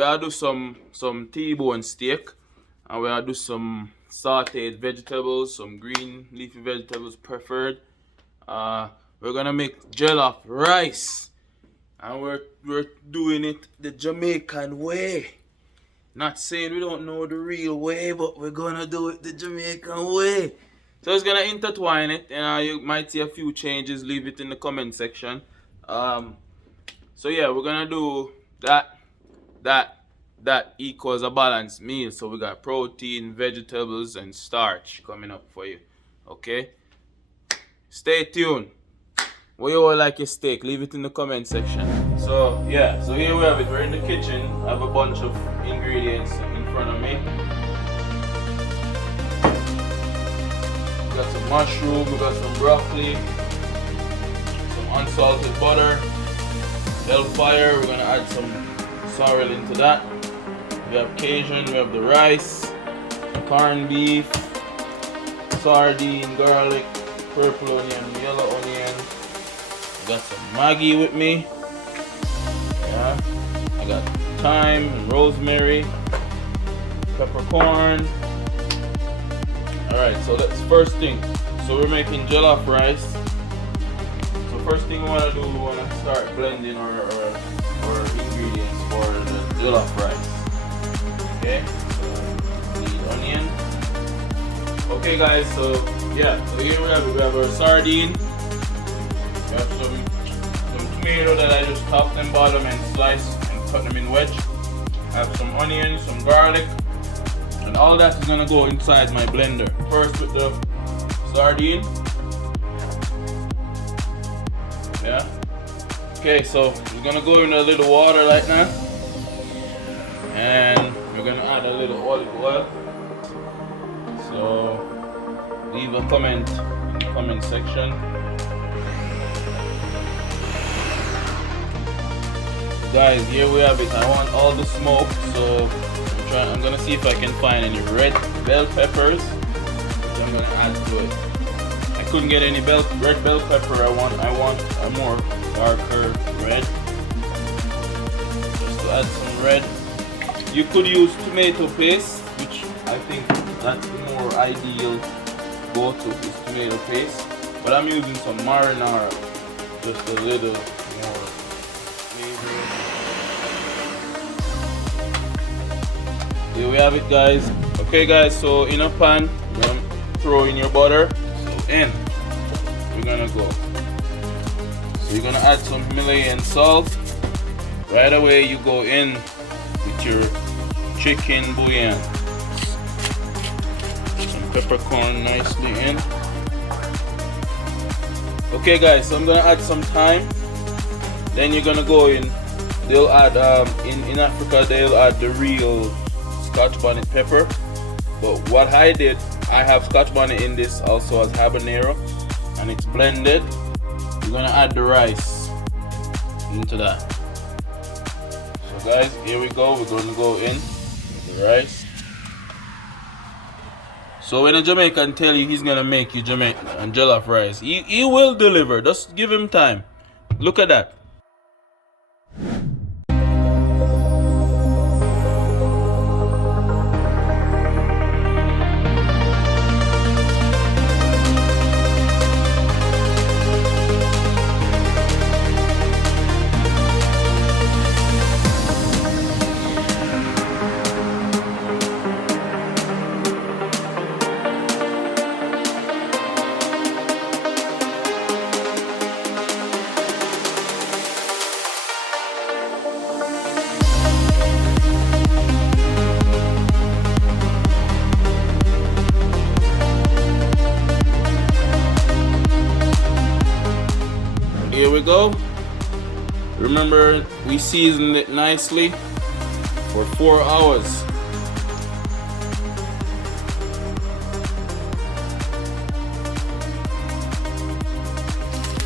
we'll do some Tbone steak, and we'll do some sautéed vegetables, some green leafy vegetables preferred. We're gonna make Jellof rice, and we're doing it the Jamaican way. Not saying we don't know the real way, but we're gonna do it the Jamaican way. So it's gonna intertwine it, and you might see a few changes. Leave it in the comment section. So yeah, we're gonna do that equals a balanced meal. So we got protein, vegetables, and starch coming up for you. Okay? Stay tuned. What you all like your steak? Leave it in the comment section. So yeah, so here we have it. We're in the kitchen. I have a bunch of ingredients in front of me. We got some mushroom, we got some broccoli, some unsalted butter, Hellfire. We're gonna add some sorrel into that. We have Cajun, we have the rice, corned beef, sardine, garlic, purple onion, yellow onion. I got some MAGGI with me. Yeah. I got thyme and rosemary, peppercorn. Alright, so that's first thing. So we're making jollof rice. So first thing we want to do, we want to start blending our ingredients for the jollof rice. Okay, so need onion. Okay guys, so yeah, so here we have our sardine. We have some tomato that I just top and bottom and slice and cut them in wedge. I have some onion, some garlic, and all that is gonna go inside my blender. First with the sardine. Yeah. Okay, so we're gonna go in a little water like that, and we're gonna add a little olive oil. So leave a comment in the comment section. Guys, here we have it. I want all the smoke, so I'm gonna see if I can find any red bell peppers. So I'm gonna add to it. I couldn't get any red bell pepper. I want a more darker red. Just to add some red. You could use tomato paste, which I think that's the more ideal go-to is tomato paste. But I'm using some marinara, just a little more flavor. Here we have it, guys. Okay guys, so in a pan, you're gonna throw in your butter. So in, we're gonna go. So you're gonna add some Himalayan salt. Right away you go in with your chicken bouillon. Some peppercorn nicely in. Okay guys, so I'm gonna add some thyme. Then you're gonna go in. They'll add in Africa they'll add the real Scotch bonnet pepper, but what I did, I have Scotch bonnet in this also as habanero, and it's blended. We're gonna add the rice into that. So guys, here we go. We're gonna go in with the rice. So when a Jamaican tell you he's gonna make you Jamaican and jollof rice, he will deliver. Just give him time. Look at that. Here we go. Remember, we seasoned it nicely for 4 hours.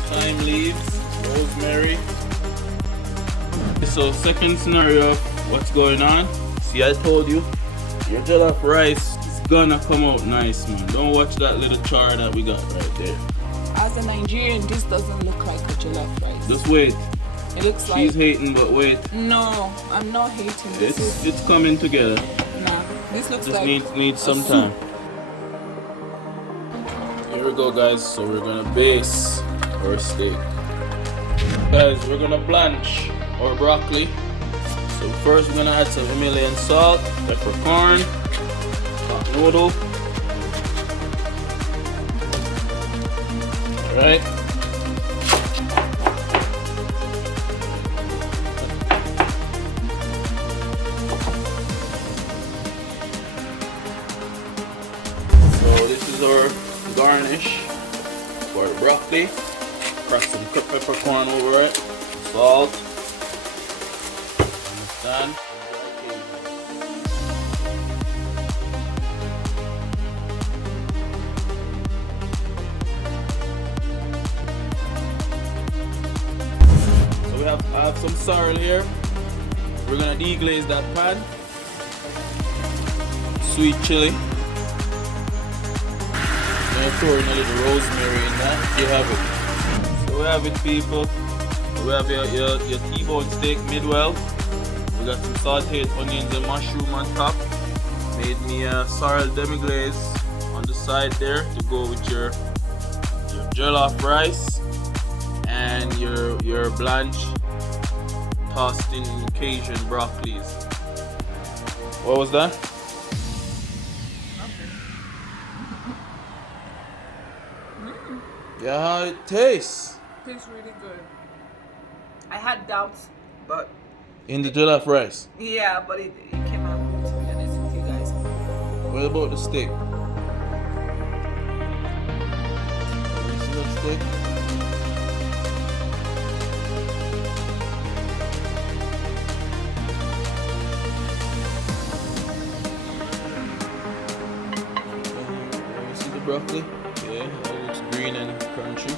Thyme leaves, rosemary. So second scenario of what's going on. See, I told you, your jollof rice is gonna come out nice, man. Don't watch that little char that we got right there. As a Nigerian, this doesn't look like a jollof rice. Just wait. It looks like. She's hating, but wait. No, I'm not hating. It's coming together. Nah, this looks Just like. needs some time. Here we go, guys. So we're gonna baste our steak. Guys, we're gonna blanch our broccoli. So first we're gonna add some Himalayan salt, peppercorn, hot noodle. Alright. So this is our garnish for the broccoli. Crack some peppercorn over it, salt. Done. So I have some sorrel here. We're gonna deglaze that pan. Sweet chili. Gonna throw in a little rosemary in that. You have it. So we have it, people. We have your Tbone steak mid-well. We got some sautéed onions and mushroom on top. Made me a sorrel demi-glaze on the side there to go with your Jellof rice and your blanch tossed in Cajun broccolis. What was that? Yeah, how it tastes? Tastes really good. I had doubts, but In the Jellof rice. yeah, but it came out good, to be honest with you guys. What about the steak? You see that steak? You see the broccoli? Yeah, that looks green and crunchy.